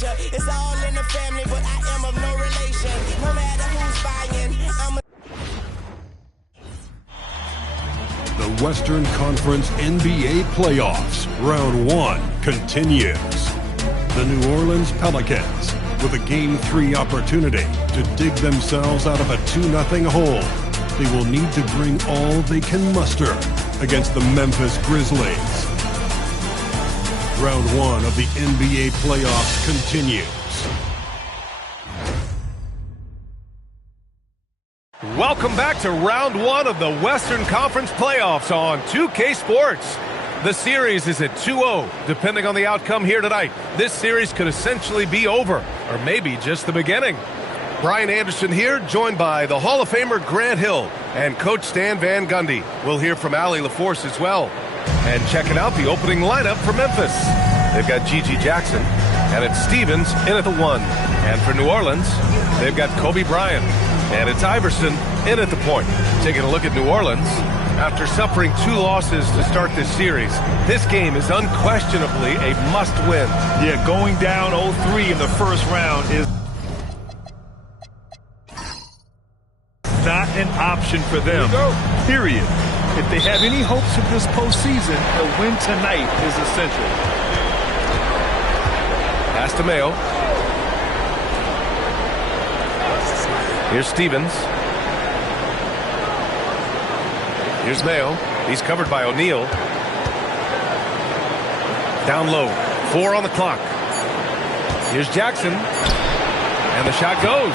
nature. It's all in the family, but I am of no relation. No matter who's buying, I'm a The Western Conference NBA Playoffs, Round 1 continues. The New Orleans Pelicans, with a Game 3 opportunity to dig themselves out of a 2-0 hole. They will need to bring all they can muster against the Memphis Grizzlies. Round 1 of the NBA Playoffs continues. Welcome back to Round 1 of the Western Conference Playoffs on 2K Sports. The series is at 2-0. Depending on the outcome here tonight, this series could essentially be over, or maybe just the beginning. Brian Anderson here, joined by the Hall of Famer Grant Hill and Coach Stan Van Gundy. We'll hear from Allie LaForce as well. And checking out the opening lineup for Memphis. They've got Gigi Jackson, and it's Stevens in at the 1. And for New Orleans, they've got Kobe Bryant, and it's Iverson in at the point. Taking a look at New Orleans, after suffering 2 losses to start this series, this game is unquestionably a must-win. Yeah, going down 0-3 in the first round is not an option for them, period. If they have any hopes of this postseason, a win tonight is essential. Pass to Mayo. Here's Stevens. Here's Mayo. He's covered by O'Neal. Down low. 4 on the clock. Here's Jackson. And the shot goes.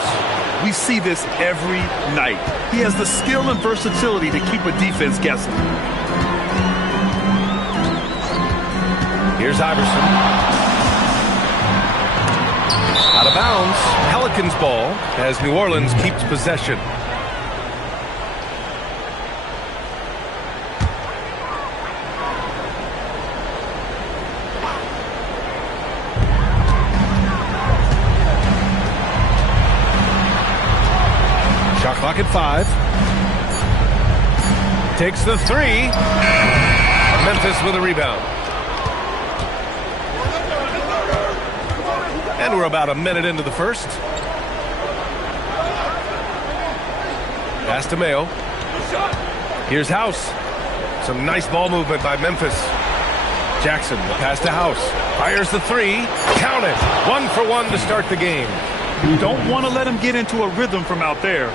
We see this every night. He has the skill and versatility to keep a defense guessing. Here's Iverson. Out of bounds. Pelicans ball as New Orleans keeps possession. Shot clock at 5. Takes the 3. Memphis with a rebound. And we're about a minute into the first. Pass to Mayo. Here's House. Some nice ball movement by Memphis. Jackson, the pass to House. Fires the 3. Count it. 1 for 1 to start the game. You don't want to let him get into a rhythm from out there.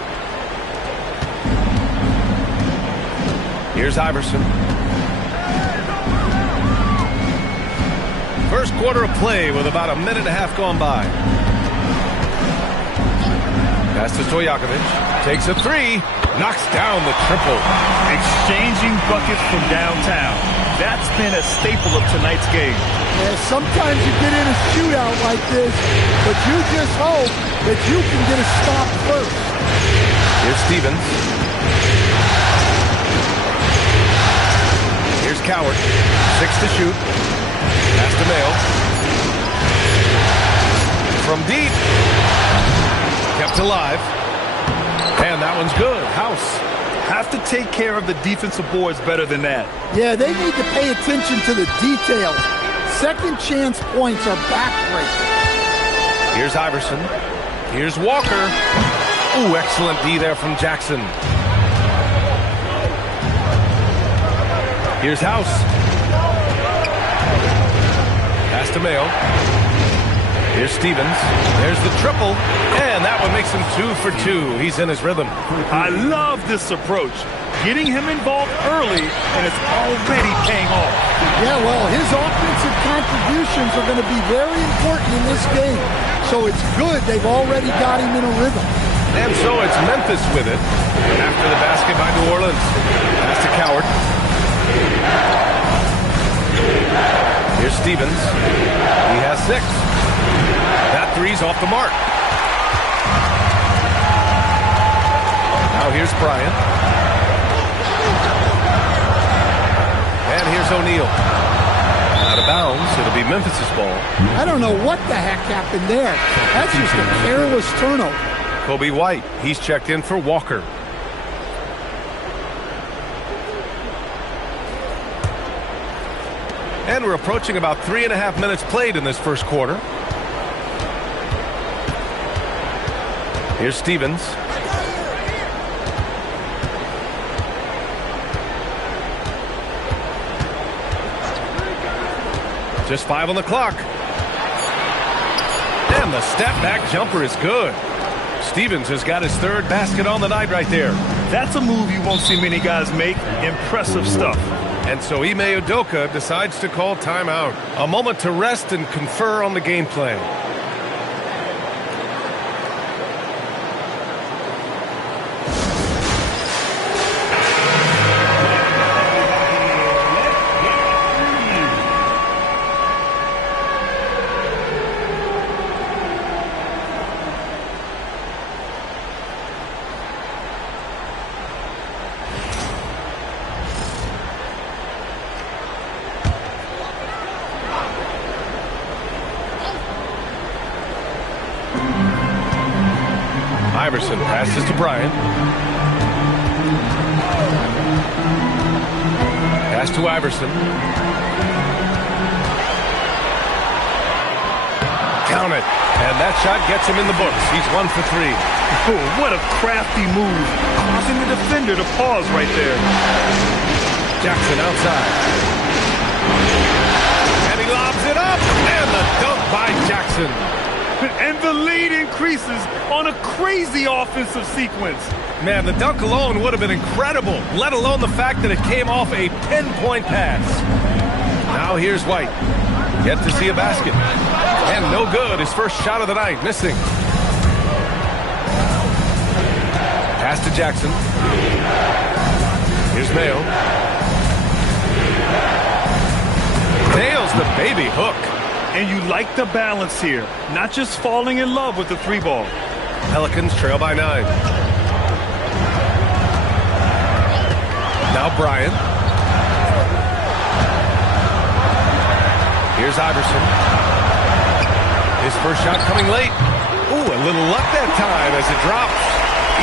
Here's Iverson. First quarter of play with about a minute and a half gone by. Pass to Stojakovic. Takes a 3. Knocks down the triple. Exchanging buckets from downtown. That's been a staple of tonight's game. Yeah, sometimes you get in a shootout like this, but you just hope that you can get a stop first. Here's Stevens. Here's Coward. 6 to shoot. Pass to Mayo. From deep. Kept alive. And that one's good. House. Have to take care of the defensive boards better than that. Yeah, they need to pay attention to the details. Second chance points are backbreaking. Here's Iverson. Here's Walker. Ooh, excellent D there from Jackson. Here's House. Pass to Mayo. Here's Stevens. There's the triple. And that one makes him 2 for 2. He's in his rhythm. I love this approach. Getting him involved early, and it's already paying off. Yeah, well, his offensive contributions are going to be very important in this game. So it's good they've already got him in a rhythm. And so it's Memphis with it. After the basket by New Orleans. Pass to Coward. Here's Stevens. He has 6. That 3's off the mark. Now here's Bryant. And here's O'Neal. Out of bounds. It'll be Memphis' ball. I don't know what the heck happened there. That's just a careless turnover. Kobe White. He's checked in for Walker. And we're approaching about 3.5 minutes played in this first quarter. Here's Stevens. Just 5 on the clock. And the step back jumper is good. Stevens has got his 3rd basket on the night right there. That's a move you won't see many guys make. Impressive stuff. And so Ime Udoka decides to call timeout. A moment to rest and confer on the game plan. Iverson passes to Bryant. Pass to Iverson. Count it. And that shot gets him in the books. He's 1 for 3. Oh, what a crafty move. Causing the defender to pause right there. Jackson outside. And he lobs it up. And the dunk by Jackson. And the lead increases on a crazy offensive sequence. Man, the dunk alone would have been incredible, let alone the fact that it came off a pinpoint pass. Now here's White. Yet to see a basket. And no good. His first shot of the night, missing. Pass to Jackson. Here's Mayo. Nails the baby hook. And you like the balance here. Not just falling in love with the 3-ball. Pelicans trail by 9. Now Bryant. Here's Iverson. His first shot coming late. Ooh, a little luck that time as it drops.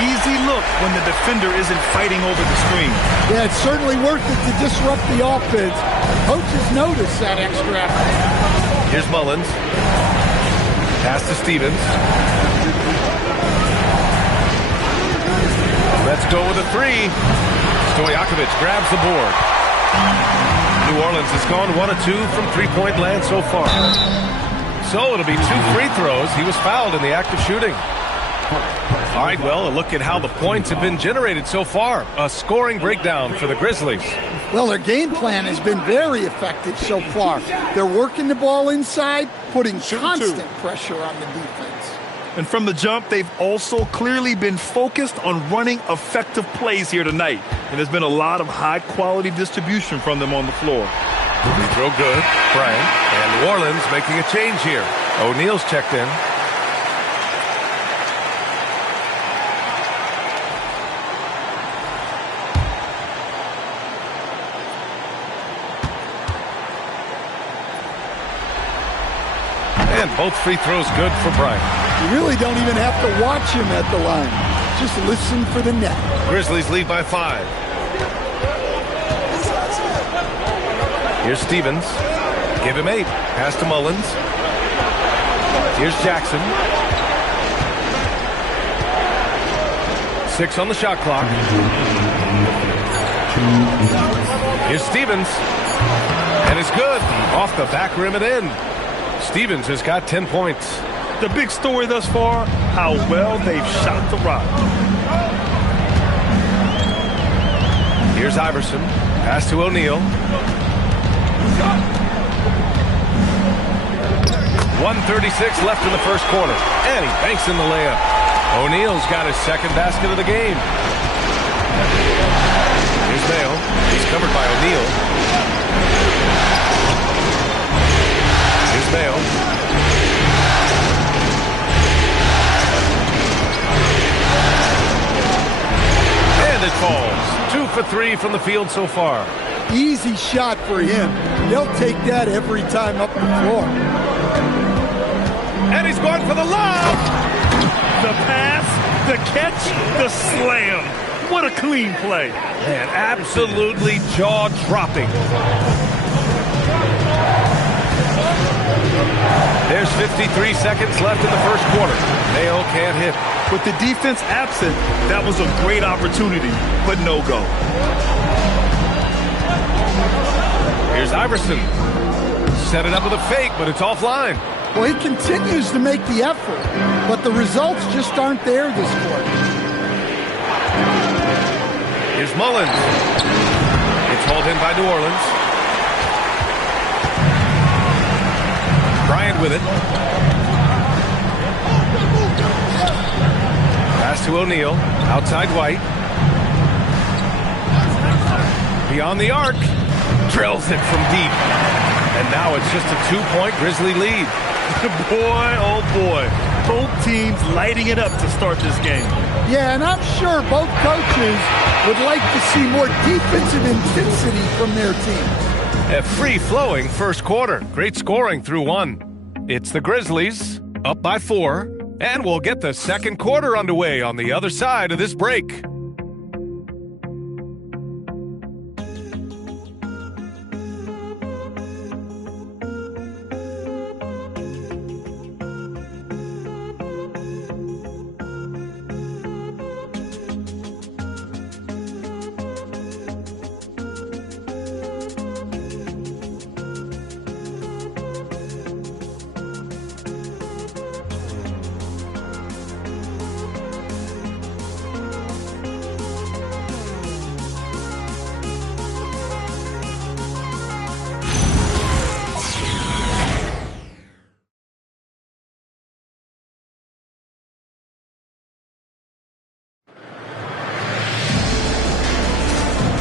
Easy look when the defender isn't fighting over the screen. Yeah, it's certainly worth it to disrupt the offense. Coaches notice that extra effort. Here's Mullins. Pass to Stevens. Let's go with a 3. Stojakovic grabs the board. New Orleans has gone 1 of 2 from 3-point land so far. So it'll be 2 free throws. He was fouled in the act of shooting. All right, well, a look at how the points have been generated so far. A scoring breakdown for the Grizzlies. Well, their game plan has been very effective so far. They're working the ball inside, putting constant pressure on the defense. And from the jump, they've also clearly been focused on running effective plays here tonight. And there's been a lot of high-quality distribution from them on the floor. Free throw good. Bryant. And New Orleans making a change here. O'Neal's checked in. And both free throws good for Bryant. You really don't even have to watch him at the line. Just listen for the net. Grizzlies lead by 5. Here's Stevens. Give him 8. Pass to Mullins. Here's Jackson. 6 on the shot clock. Here's Stevens. And it's good. Off the back rim and in. Stevens has got 10 points. The big story thus far, how well they've shot the rock. Here's Iverson. Pass to O'Neal. 1:36 left in the first quarter. And he banks in the layup. O'Neal's got his second basket of the game. Here's Mayo. He's covered by O'Neal. Here's Mayo. And it falls. 2 for 3 from the field so far. Easy shot for him. They'll take that every time up the floor. And he's going for the lob. The pass, the catch, the slam. What a clean play. Man, absolutely jaw-dropping. There's 53 seconds left in the first quarter. Mayo can't hit. With the defense absent, that was a great opportunity, but no go. Here's Iverson. Set it up with a fake, but it's offline. Well, he continues to make the effort, but the results just aren't there this quarter. Here's Mullins. It's hauled in by New Orleans. Bryant with it. Pass to O'Neal. Outside White. Beyond the arc. Drills it from deep. And now it's just a 2-point Grizzly lead. Boy, oh boy. Both teams lighting it up to start this game. Yeah, and I'm sure both coaches would like to see more defensive intensity from their teams. A free-flowing first quarter. Great scoring through one. It's the Grizzlies, up by 4, and we'll get the second quarter underway on the other side of this break.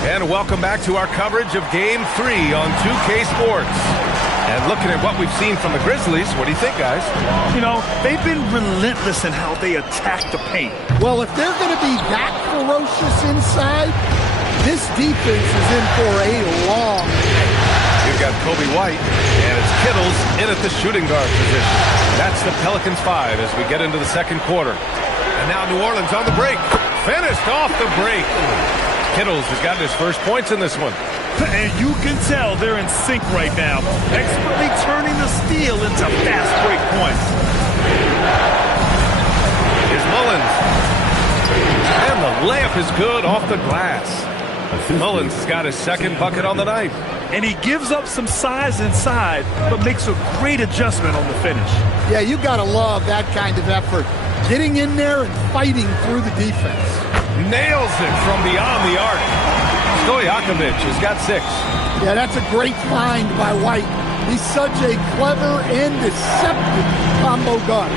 And welcome back to our coverage of Game 3 on 2K Sports. And looking at what we've seen from the Grizzlies, what do you think, guys? You know, they've been relentless in how they attack the paint. Well, if they're going to be that ferocious inside, this defense is in for a long day. You've got Kobe White, and it's Kittles in at the shooting guard position. That's the Pelicans 5 as we get into the second quarter. And now New Orleans on the break. Finished off the break. Kittles has gotten his first points in this one. And you can tell they're in sync right now, expertly turning the steal into fast break points. Here's Mullins. And the layup is good off the glass. Mullins has got his second bucket on the night. And he gives up some size inside, but makes a great adjustment on the finish. Yeah, you got to love that kind of effort. Getting in there and fighting through the defense. Nails it from beyond the arc. Stojakovic has got 6. Yeah, that's a great find by White. He's such a clever and deceptive combo guard.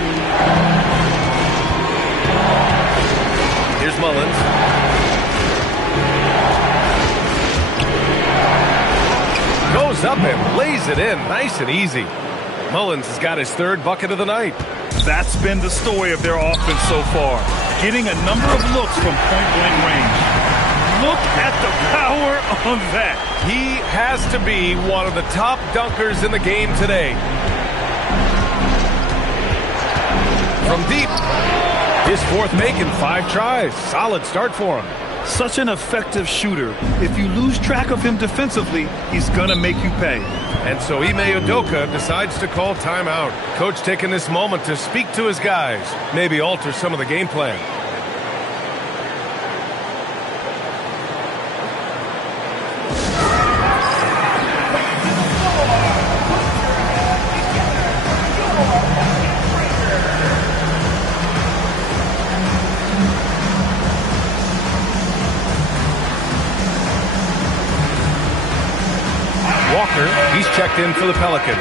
Here's Mullins. Goes up and lays it in nice and easy. Mullins has got his third bucket of the night. That's been the story of their offense so far. Getting a number of looks from point-blank range. Look at the power on that. He has to be one of the top dunkers in the game today. From deep. His fourth make in 5 tries. Solid start for him. Such an effective shooter. If you lose track of him defensively, he's going to make you pay. And so Ime Udoka decides to call timeout. Coach taking this moment to speak to his guys, maybe alter some of the game plan. Walker, he's checked in for the Pelicans.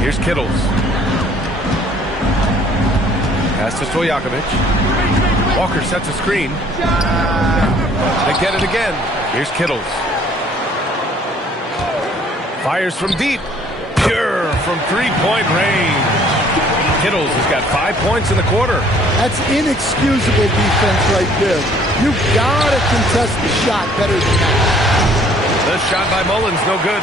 Here's Kittles. Pass to Stojakovic. Walker sets a screen. They get it again. Here's Kittles. Fires from deep. Pure from three-point range. Kittles has got 5 points in the quarter. That's inexcusable defense right there. You've got to contest the shot better than that. The shot by Mullins, no good.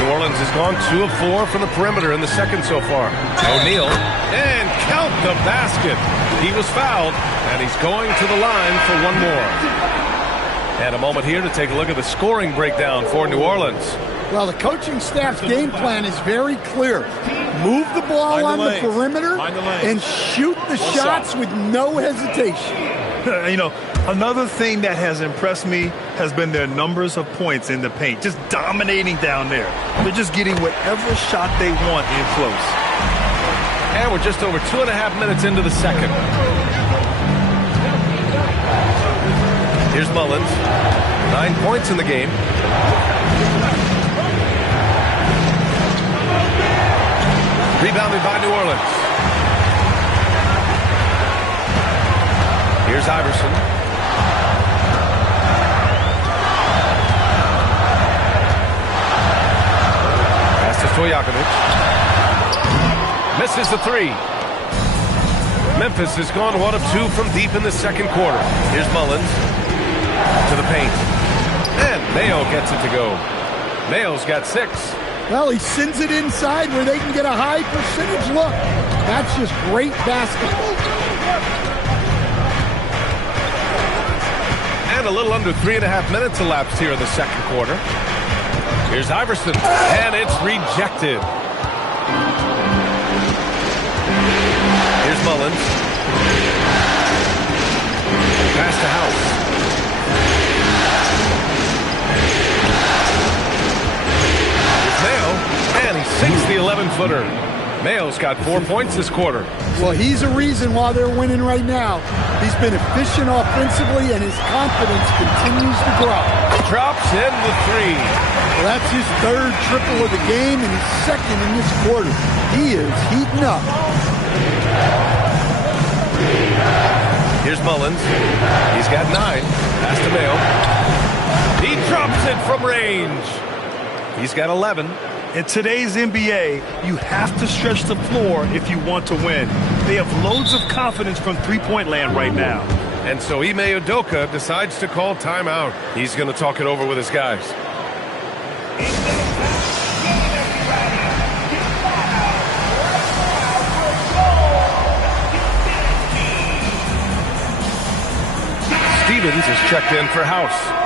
New Orleans has gone 2 of 4 from the perimeter in the second so far. O'Neal, and count the basket. He was fouled, and he's going to the line for one more. And a moment here to take a look at the scoring breakdown for New Orleans. Well, the coaching staff's game plan is very clear. Move the ball on the perimeter and shoot the shots with no hesitation. You know, another thing that has impressed me has been their numbers of points in the paint, just dominating down there. They're just getting whatever shot they want in close. And we're just over 2.5 minutes into the second. Here's Mullins. 9 points in the game. Rebounded by New Orleans. Here's Iverson. Pass to Stojakovic. Misses the three. Memphis has gone 1 of 2 from deep in the second quarter. Here's Mullins to the paint. And Mayo gets it to go. Mayo's got 6. Well, he sends it inside where they can get a high percentage look. That's just great basketball. And a little under 3.5 minutes elapsed here in the second quarter. Here's Iverson, and it's rejected. Here's Mullins. Pass to House. Here's Mayo, and he sinks the 11-footer. Mayo's got 4 points this quarter. Well, he's a reason why they're winning right now. He's been efficient offensively, and his confidence continues to grow. Drops in the 3. Well, that's his 3rd triple of the game and his 2nd in this quarter. He is heating up. Here's Mullins. He's got 9. Pass to Mayo. He drops it from range. He's got 11. In today's NBA, you have to stretch the floor if you want to win. They have loads of confidence from three-point land right now. And so Ime Udoka decides to call timeout. He's going to talk it over with his guys. Stevens is checked in for House.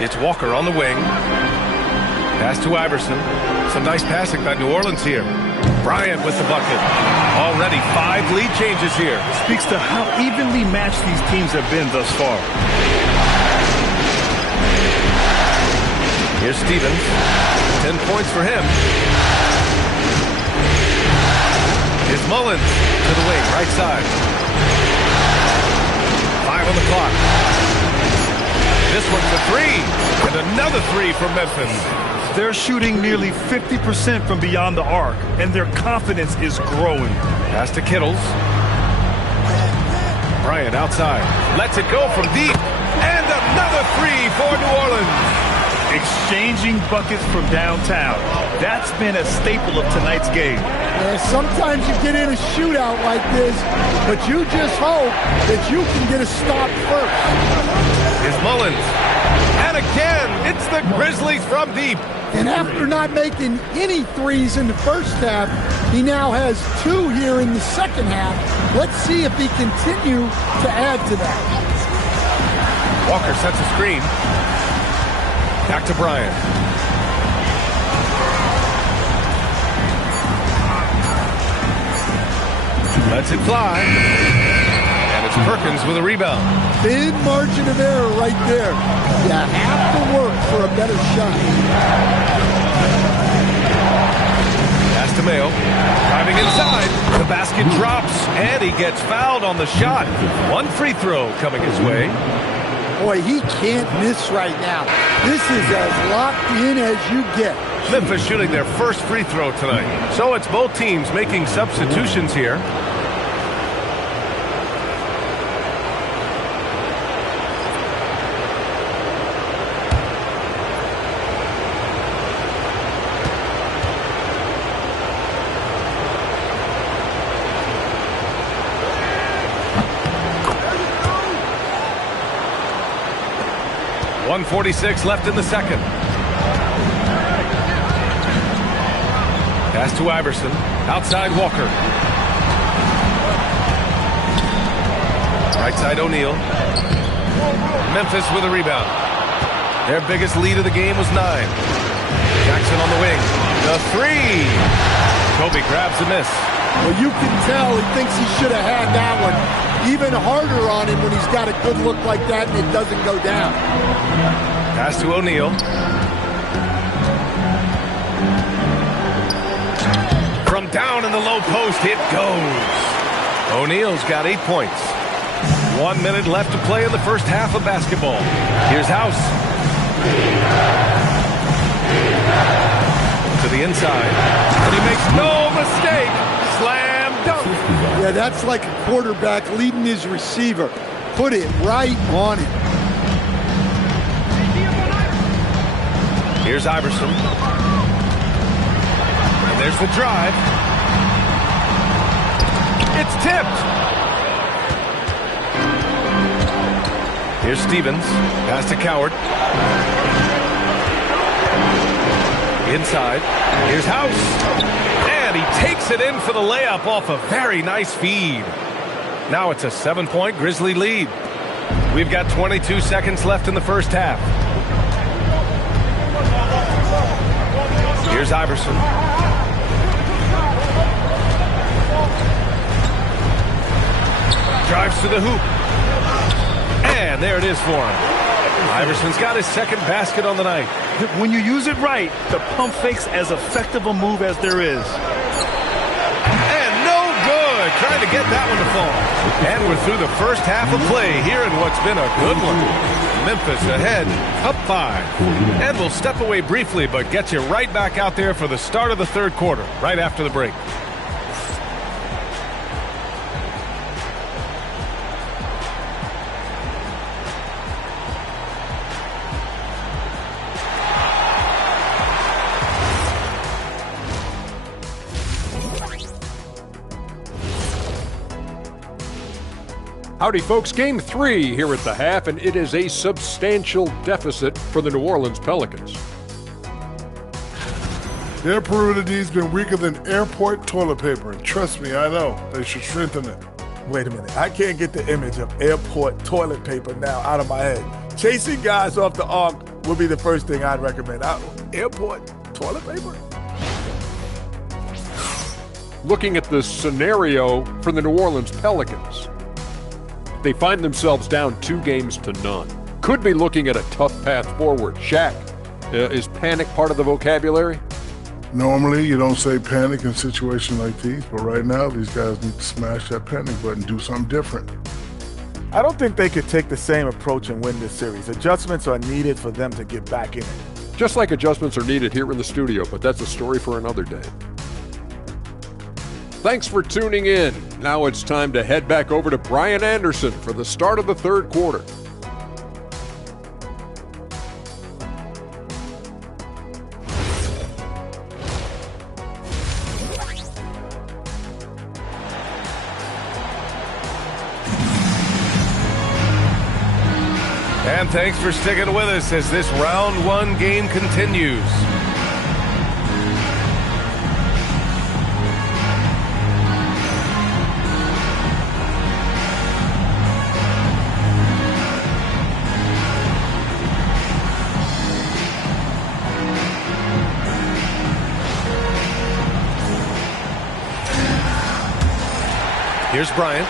It's Walker on the wing. Pass to Iverson. Some nice passing by New Orleans here. Bryant with the bucket. Already 5 lead changes here. Speaks to how evenly matched these teams have been thus far. Here's Stevens. 10 points for him. Here's Mullins to the wing, right side. 5 on the clock. This one's a 3, and another 3 for Memphis. They're shooting nearly 50% from beyond the arc, and their confidence is growing. Pass to Kittles. Bryant outside. Lets it go from deep, and another 3 for New Orleans. Exchanging buckets from downtown. That's been a staple of tonight's game. Yeah, sometimes you get in a shootout like this, but you just hope that you can get a stop first. Here's Mullins. And again, it's the Grizzlies from deep. And after not making any threes in the first half, he now has 2 here in the second half. Let's see if he continue to add to that. Walker sets a screen. Back to Bryant. Lets it fly. And it's Perkins with a rebound. Big margin of error right there. You have to work for a better shot. Pass to Mayo. Driving inside. The basket drops, and he gets fouled on the shot. 1 free throw coming his way. Boy, he can't miss right now. This is as locked in as you get. Memphis shooting their first free throw tonight. So it's both teams making substitutions here. .146 left in the second. Pass to Iverson. Outside Walker. Right side O'Neal. Memphis with a rebound. Their biggest lead of the game was 9. Jackson on the wing. The three. Kobe grabs a miss. Well, you can tell he thinks he should have had that one. Even harder on him when he's got a good look like that and it doesn't go down. Pass to O'Neal. From down in the low post, it goes. O'Neal's got 8 points. 1 minute left to play in the first half of basketball. Here's House. To the inside. And he makes no mistake. Slam dunk. Yeah, that's like a quarterback leading his receiver. Put it right on him. Here's Iverson. And there's the drive. It's tipped. Here's Stevens. Pass to Coward. Inside. Here's House. And he takes it in for the layup off a very nice feed. Now it's a 7-point Grizzly lead. We've got 22 seconds left in the first half. Here's Iverson. Drives to the hoop. And there it is for him. Iverson's got his second basket on the night. When you use it right, the pump fake's as effective a move as there is. And no good. Trying to get that one to fall. And we're through the first half of play here in what's been a good one. Memphis ahead, up 5. And we'll step away briefly, but get you right back out there for the start of the third quarter, right after the break. Howdy, folks. Game 3 here at the half, and it is a substantial deficit for the New Orleans Pelicans. Their perimeter D's been weaker than airport toilet paper. And trust me, I know. They should strengthen it. Wait a minute. I can't get the image of airport toilet paper now out of my head. Chasing guys off the arc would be the first thing I'd recommend. Airport toilet paper? Looking at the scenario for the New Orleans Pelicans, they find themselves down 2-0. Could be looking at a tough path forward. Shaq, is panic part of the vocabulary? Normally, you don't say panic in situations like these, but right now, these guys need to smash that panic button, do something different. I don't think they could take the same approach and win this series. Adjustments are needed for them to get back in it. Just like adjustments are needed here in the studio, but that's a story for another day. Thanks for tuning in. Now it's time to head back over to Brian Anderson for the start of the third quarter. And thanks for sticking with us as this round 1 game continues. Here's Bryant.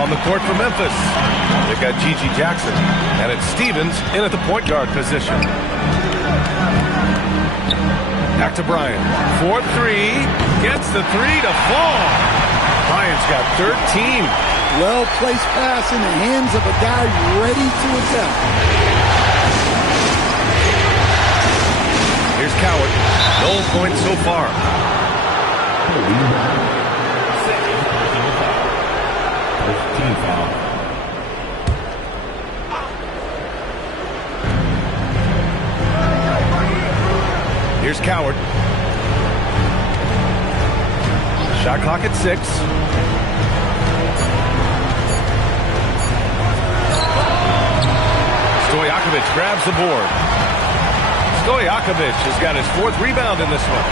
On the court for Memphis. They've got Gigi Jackson. And it's Stevens in at the point guard position. Back to Bryant. 4-3. Gets the 3 to fall. Bryant's got 13. Well-placed pass in the hands of a guy ready to attempt. Coward. No points so far. Here's Coward. Shot clock at 6. Stojakovic grabs the board. Stojakovic has got his 4th rebound in this one.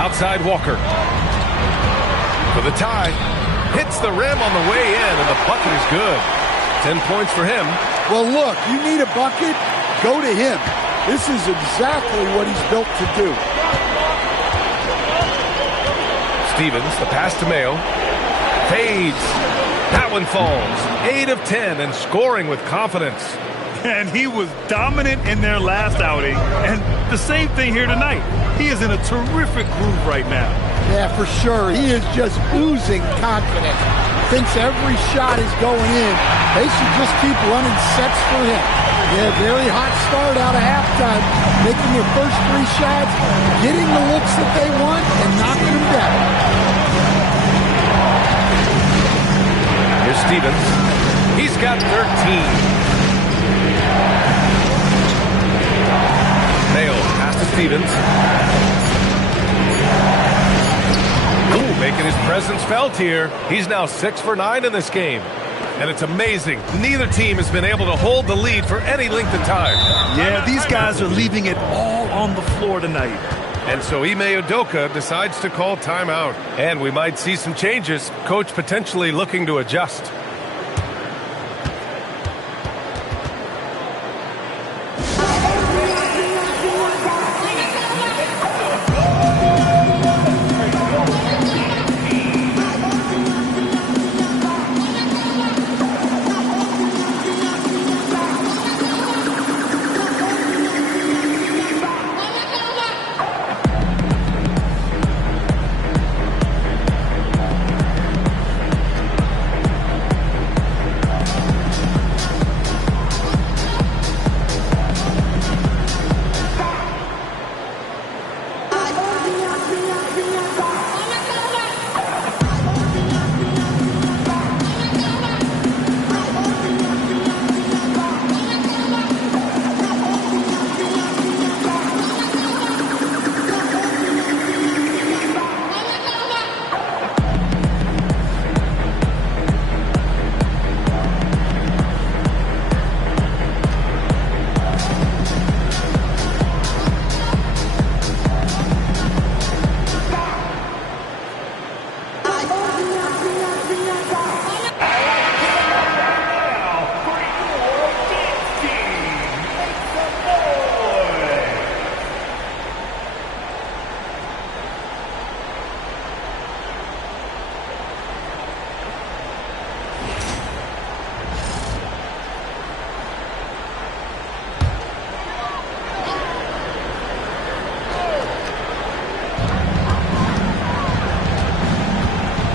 Outside Walker. For the tie. Hits the rim on the way in, and the bucket is good. 10 points for him. Well, look, you need a bucket, go to him. This is exactly what he's built to do. Stevens, the pass to Mayo. Fades. That one falls. 8 of 10 and scoring with confidence. And he was dominant in their last outing. And the same thing here tonight. He is in a terrific groove right now. Yeah, for sure. He is just oozing confidence. Thinks every shot is going in. They should just keep running sets for him. Yeah, very hot start out of halftime. Making their first 3 shots, getting the looks that they want, and knocking them down. Here's Stevens. He's got 13. Mayo, pass to Stevens. Ooh, making his presence felt here. He's now 6 for 9 in this game. And it's amazing. Neither team has been able to hold the lead for any length of time. Yeah, these guys are leaving it all on the floor tonight. And so Ime Udoka decides to call timeout. And we might see some changes. Coach potentially looking to adjust.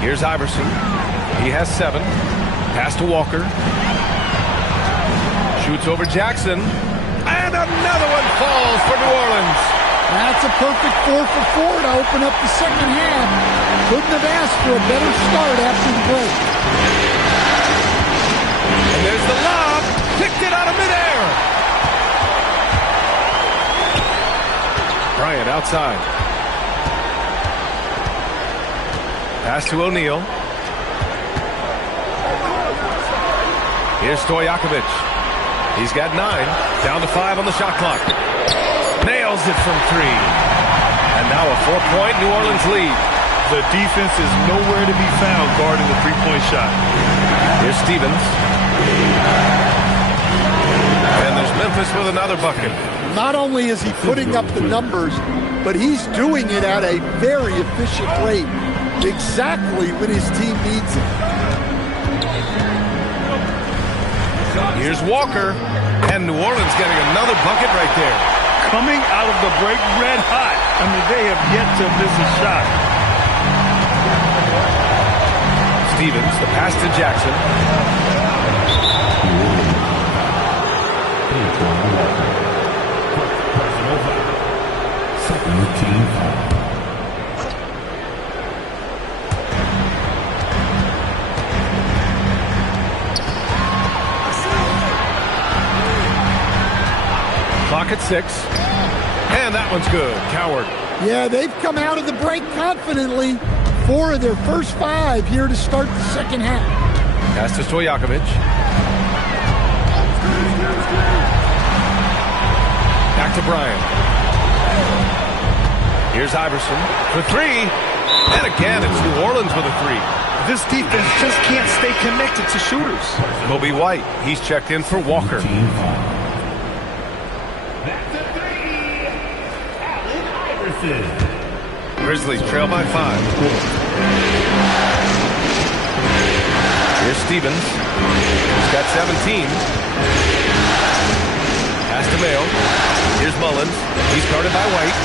Here's Iverson. He has 7. Pass to Walker. Shoots over Jackson. And another one falls for New Orleans. That's a perfect 4 for 4 to open up the second half. Couldn't have asked for a better start after the break. And there's the lob. Picked it out of midair. Bryant outside. Pass to O'Neal. Here's Stojakovic. He's got 9. Down to 5 on the shot clock. Nails it from 3. And now a 4-point New Orleans lead. The defense is nowhere to be found guarding the 3-point shot. Here's Stevens. And there's Memphis with another bucket. Not only is he putting up the numbers, but he's doing it at a very efficient rate. Exactly when his team needs it. Here's Walker. And New Orleans getting another bucket right there. Coming out of the break red hot. I mean, they have yet to miss a shot. Stevens, the pass to Jackson. Second team foul. Clock at 6. And that one's good. Coward. Yeah, they've come out of the break confidently. 4 of their first 5 here to start the second half. Pass to Stojakovic. Back to Bryant. Here's Iverson for 3. And again, it's New Orleans with a 3. This defense just can't stay connected to shooters. Kobe White, he's checked in for Walker. Team foul. Grizzlies trail by 5. Here's Stevens. He's got 17. Pass to Mayo. Here's Mullins. He's guarded by White.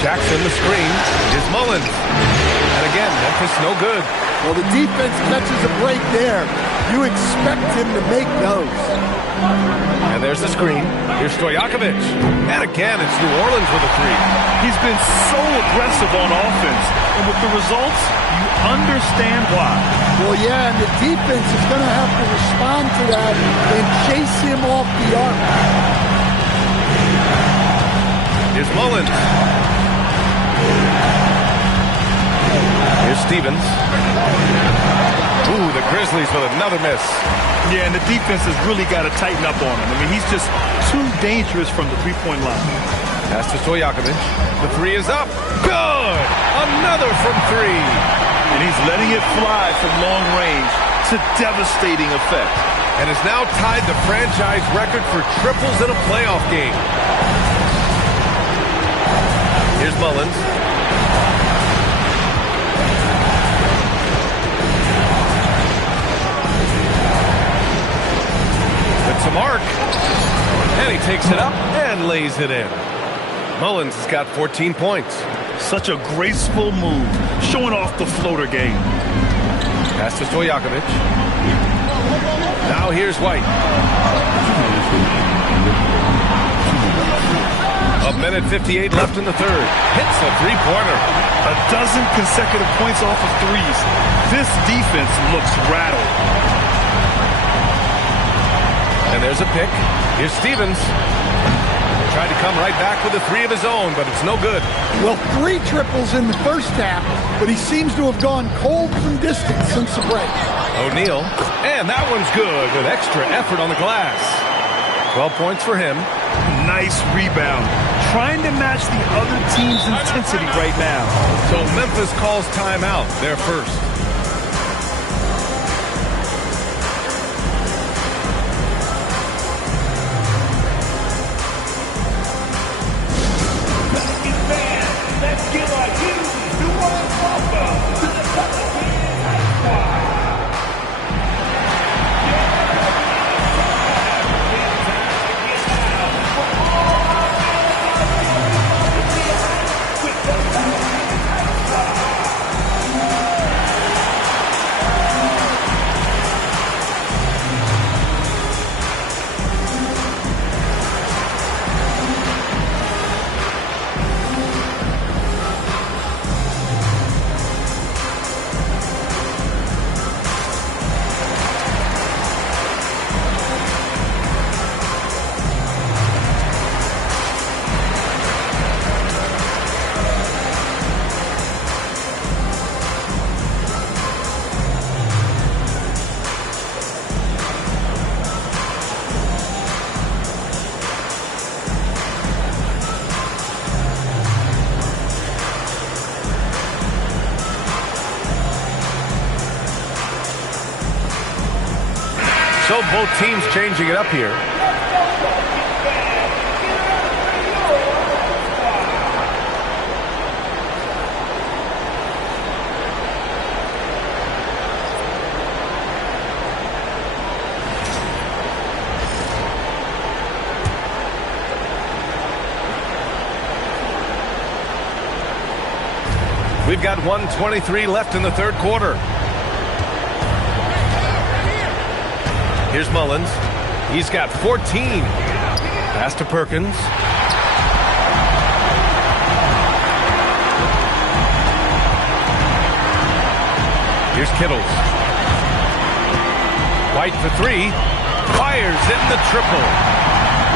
Jackson the screen. Here's Mullins. And again, Memphis no good. Well, the defense catches a break there. You expect him to make those. And there's the screen. Here's Stojakovic. And again, it's New Orleans with a 3. He's been so aggressive on offense. And with the results, you understand why. Well, yeah, and the defense is going to have to respond to that and chase him off the arc. Here's Mullins. Here's Stevens. Ooh, the Grizzlies with another miss. Yeah, and the defense has really got to tighten up on him. I mean, he's just too dangerous from the three-point line. Pass to Stojakovic. The 3 is up. Good! Another from 3. And he's letting it fly from long range to devastating effect. And has now tied the franchise record for triples in a playoff game. Here's Mullins. It's a mark. And he takes it up and lays it in. Mullins has got 14 points. Such a graceful move, showing off the floater game. Pass to Stojakovic. Now here's White. A minute 58 left in the third. Hits a three-pointer. A dozen consecutive points off of threes. This defense looks rattled. And there's a pick. Here's Stevens. Tried to come right back with a 3 of his own, but it's no good. Well, 3 triples in the first half, but he seems to have gone cold from distance since the break. O'Neal. And that one's good with extra effort on the glass. 12 points for him. Nice rebound. Trying to match the other team's intensity right now. So Memphis calls timeout. They're first. Let's give a huge New Orleans welcome to the Pelicans. So both teams changing it up here. We've got 1:23 left in the third quarter. Here's Mullins. He's got 14. Pass to Perkins. Here's Kittles. White for three. Fires in the triple.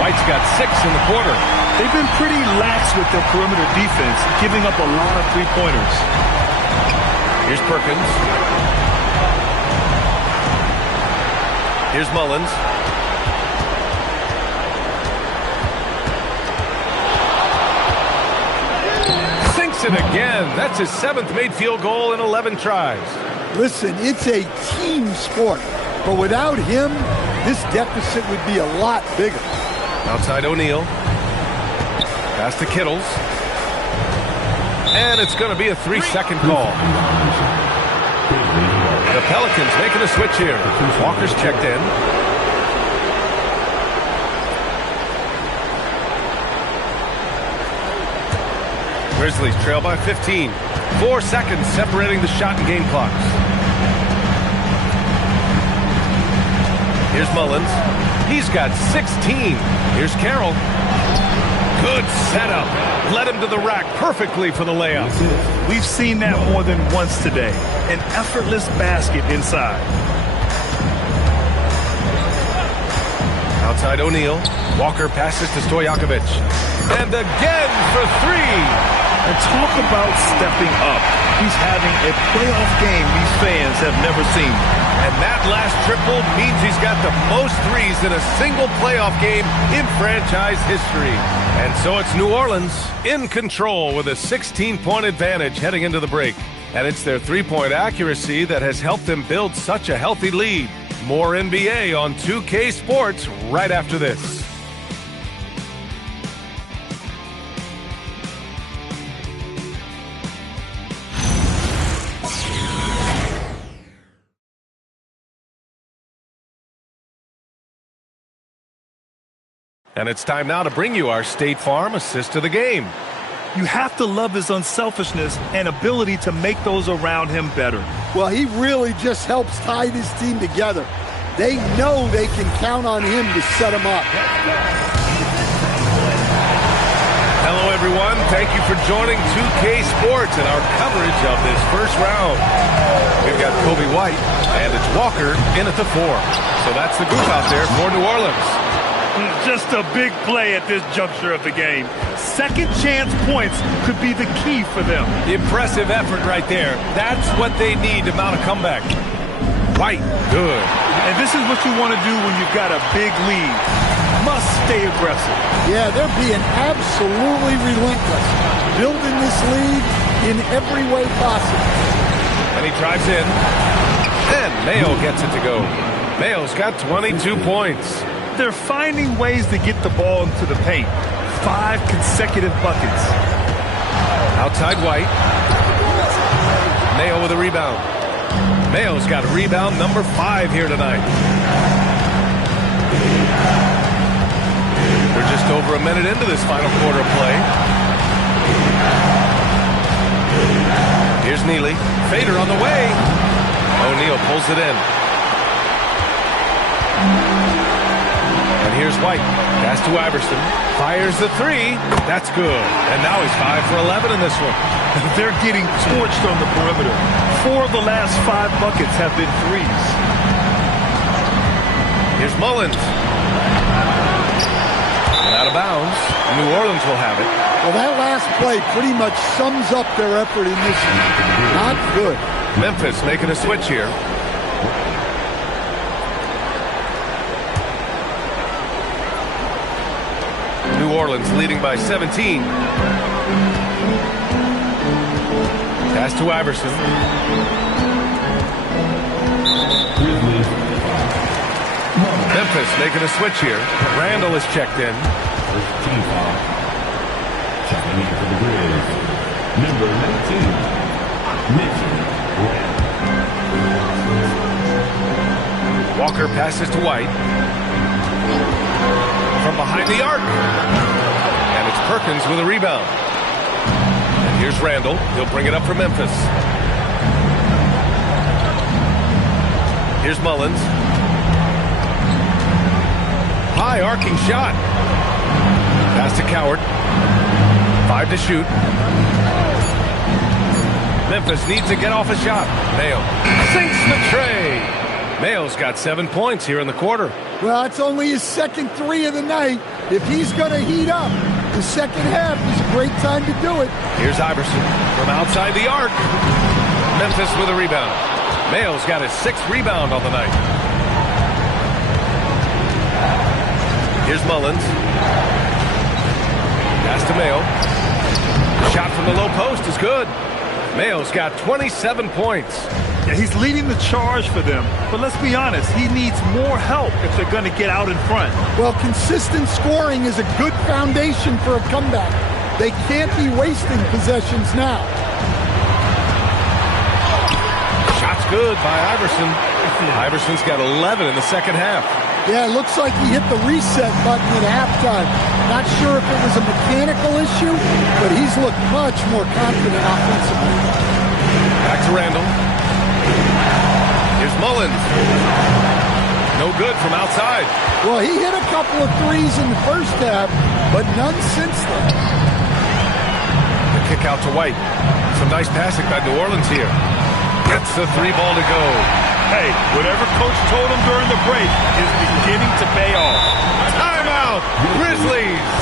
White's got 6 in the quarter. They've been pretty lax with their perimeter defense, giving up a lot of three-pointers. Here's Perkins. Here's Mullins. Sinks it again. That's his 7th made field goal in 11 tries. Listen, it's a team sport, but without him, this deficit would be a lot bigger. Outside O'Neal. Pass to Kittles. And it's going to be a 3-second call. The Pelicans making a switch here. Walker's checked in. Grizzlies trail by 15. 4 seconds separating the shot and game clocks. Here's Mullins. He's got 16. Here's Carroll. Good setup. Led him to the rack perfectly for the layup. We've seen that more than once today. An effortless basket inside. Outside O'Neal. Walker passes to Stojakovic. And again for 3. And talk about stepping up. He's having a playoff game these fans have never seen. And that last triple means he's got the most threes in a single playoff game in franchise history. And so it's New Orleans in control with a 16-point advantage heading into the break. And it's their three-point accuracy that has helped them build such a healthy lead. More NBA on 2K Sports right after this. And it's time now to bring you our State Farm assist of the game. You have to love his unselfishness and ability to make those around him better. Well, he really just helps tie this team together. They know they can count on him to set them up. Hello, everyone. Thank you for joining 2K Sports and our coverage of this first round. We've got Kobe White, and it's Walker in at the 4. So that's the group out there for New Orleans. Just a big play at this juncture of the game. Second chance points could be the key for them. Impressive effort right there. That's what they need to mount a comeback. White, good. And this is what you want to do when you've got a big lead. Must stay aggressive. Yeah, they're being absolutely relentless. Building this lead in every way possible. And he drives in. And Mayo gets it to go. Mayo's got 22 points. They're finding ways to get the ball into the paint. 5 consecutive buckets. Outside White. Mayo with a rebound. Mayo's got rebound number 5 here tonight. We're just over a minute into this final quarter of play. Here's Neely. Fader on the way. O'Neal pulls it in. And here's White. Pass to Iverson. Fires the 3. That's good. And now he's 5 for 11 in this one. They're getting torched on the perimeter. 4 of the last 5 buckets have been threes. Here's Mullins. And out of bounds. New Orleans will have it. Well, that last play pretty much sums up their effort in this one. Not good. Memphis making a switch here. New Orleans leading by 17. Pass to Iverson. Memphis making a switch here. Randall is checked in. Checking in for the Grizz, number 19, Mitchell Randall. Walker passes to White. From behind the arc. And it's Perkins with a rebound. And here's Randall. He'll bring it up for Memphis. Here's Mullins. High arcing shot. Pass to Coward. 5 to shoot. Memphis needs to get off a shot. Mayo sinks the tray. Mayo's got 7 points here in the quarter. Well, it's only his second 3 of the night. If he's going to heat up, the second half is a great time to do it. Here's Iverson from outside the arc. Memphis with a rebound. Mayo's got his 6th rebound on the night. Here's Mullins. Pass to Mayo. Shot from the low post is good. Mayo's got 27 points. Yeah, he's leading the charge for them. But let's be honest, he needs more help if they're going to get out in front. Well, consistent scoring is a good foundation for a comeback. They can't be wasting possessions now. Shot's good by Iverson. Iverson's got 11 in the second half. Yeah, it looks like he hit the reset button at halftime. Not sure if it was a mechanical issue, but he's looked much more confident offensively. Back to Randall. Here's Mullins. No good from outside. Well, he hit a couple of threes in the first half, but none since then. The kick out to White. Some nice passing by New Orleans here. Gets the 3 ball to go. Hey, whatever coach told him during the break is beginning to pay off. Timeout, Grizzlies.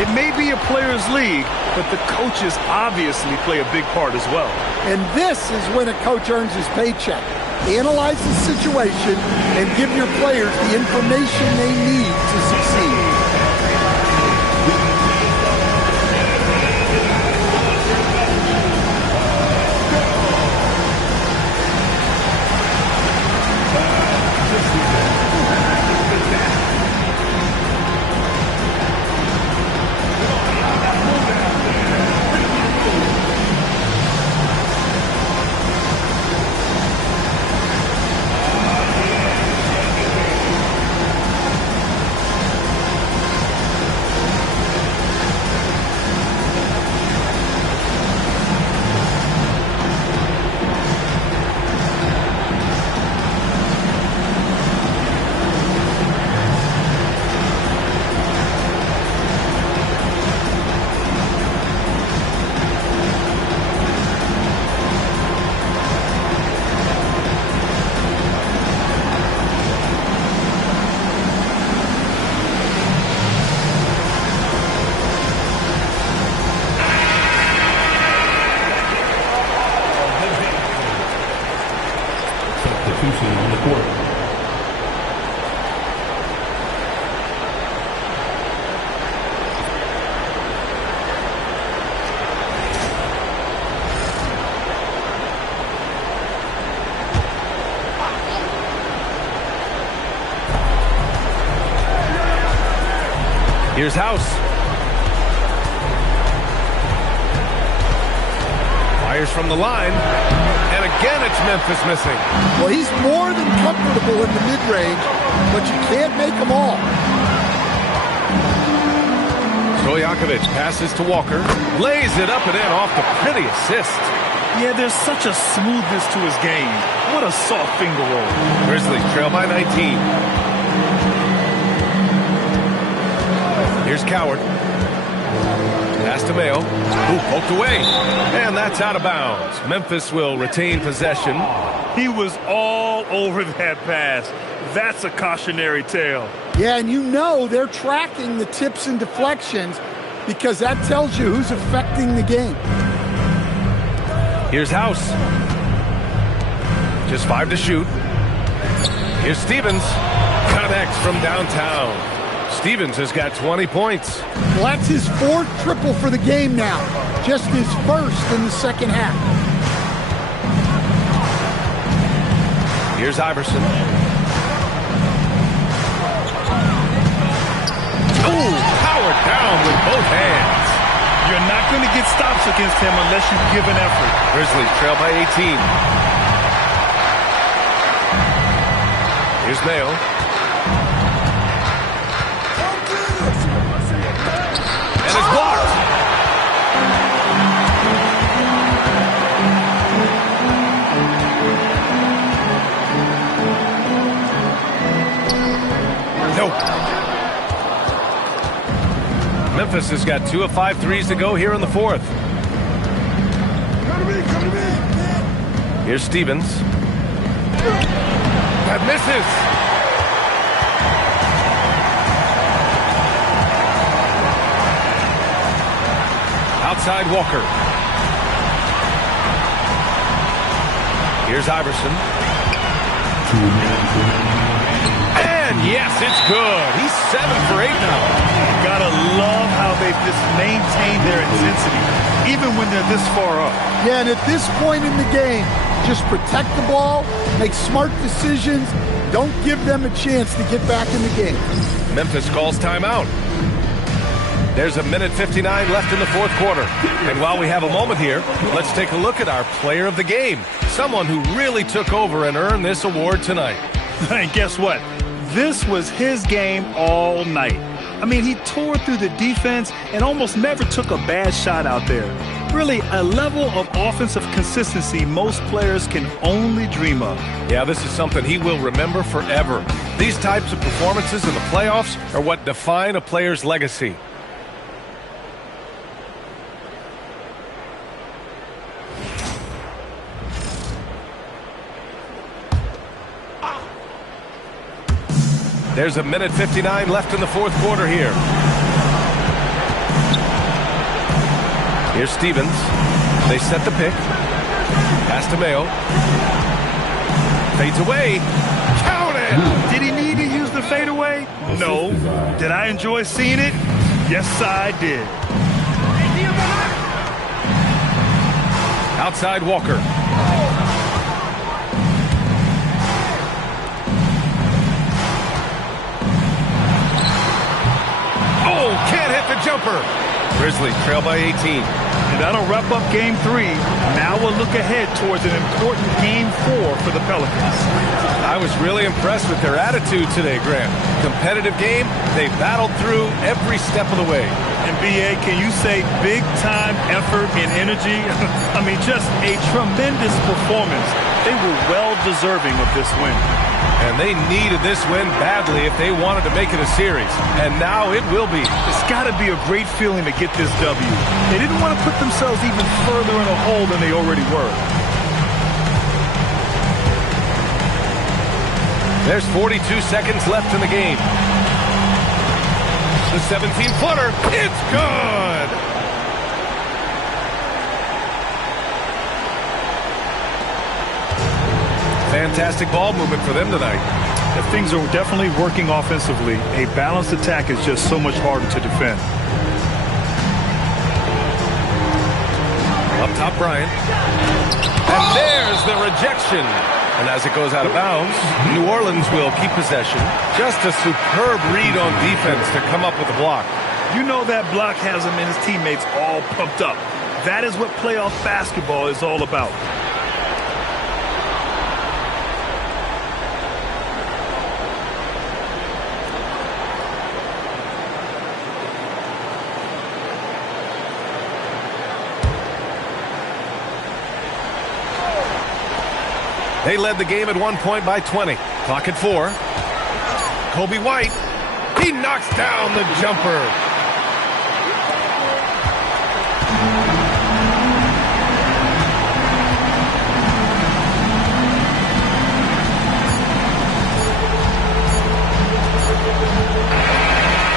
It may be a players' league, but the coaches obviously play a big part as well. And this is when a coach earns his paycheck. Analyze the situation and give your players the information they need to succeed. On the court. Here's House. Fires from the line. And again, it's Memphis missing. Well, he's more than comfortable in the mid-range, but you can't make them all. Stojakovic passes to Walker. Lays it up and in off the pretty assist. Yeah, there's such a smoothness to his game. What a soft finger roll. Grizzlies trail by 19. Here's Coward. Pass to Mayo. Ooh, poked away. And that's out of bounds. Memphis will retain possession. He was all over that pass. That's a cautionary tale. Yeah, and you know they're tracking the tips and deflections because that tells you who's affecting the game. Here's House. Just 5 to shoot. Here's Stevens. Connects from downtown. Stevens has got 20 points. Well, that's his 4th triple for the game now. Just his 1st in the second half. Here's Iverson. Ooh, powered down with both hands. You're not going to get stops against him unless you give an effort. Grizzlies trail by 18. Here's Mayo. And it's blocked. Nope. Memphis has got 2 of 5 threes to go here in the 4th. Here's Stevens. That misses. Outside Walker. Here's Iverson. And yes, it's good. He's 7 for 8 now. You gotta love how they've just maintained their intensity, even when they're this far up. Yeah, and at this point in the game, just protect the ball, make smart decisions, don't give them a chance to get back in the game. Memphis calls timeout. There's a minute 59 left in the fourth quarter. And while we have a moment here, let's take a look at our player of the game, someone who really took over and earned this award tonight. And guess what? This was his game all night. I mean, he tore through the defense and almost never took a bad shot out there. Really, a level of offensive consistency most players can only dream of. Yeah, this is something he will remember forever. These types of performances in the playoffs are what define a player's legacy. There's a minute 59 left in the fourth quarter here. Here's Stevens. They set the pick. Pass to Mayo. Fades away. Count it! Did he need to use the fadeaway? No. Did I enjoy seeing it? Yes, I did. Outside Walker. Oh, can't hit the jumper. Grizzlies trail by 18. And that'll wrap up Game 3. Now we'll look ahead towards an important Game 4 for the Pelicans. I was really impressed with their attitude today, Grant. Competitive game, they battled through every step of the way. And B.A., can you say big-time effort and energy? I mean, just a tremendous performance. They were well-deserving of this win. And they needed this win badly if they wanted to make it a series. And now it will be. It's got to be a great feeling to get this W. They didn't want to put themselves even further in a hole than they already were. There's 42 seconds left in the game. The 17-footer. It's good! Fantastic ball movement for them tonight. If things are definitely working offensively, a balanced attack is just so much harder to defend. Up top, Bryant. And there's the rejection. And as it goes out of bounds, New Orleans will keep possession. Just a superb read on defense to come up with the block. You know that block has him and his teammates all pumped up. That is what playoff basketball is all about. They led the game at one point by 20. Clock at 4. Kobe White. He knocks down the jumper.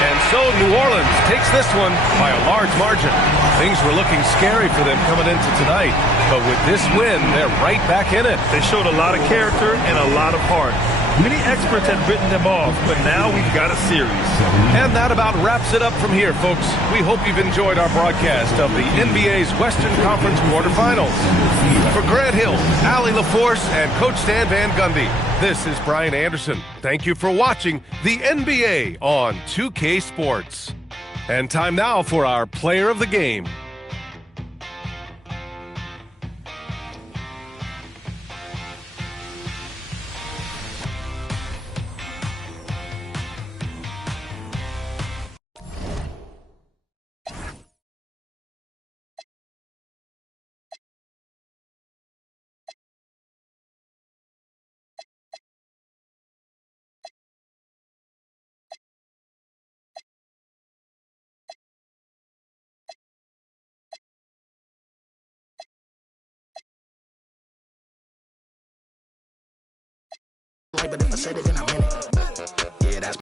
And so New Orleans takes this one by a large margin. Things were looking scary for them coming into tonight. But with this win, they're right back in it. They showed a lot of character and a lot of heart. Many experts had written them off, but now we've got a series. And that about wraps it up from here, folks. We hope you've enjoyed our broadcast of the NBA's Western Conference quarterfinals. For Grant Hill, Allie LaForce, and Coach Stan Van Gundy, this is Brian Anderson. Thank you for watching the NBA on 2K Sports. And time now for our player of the game. but if I said it, then I meant it.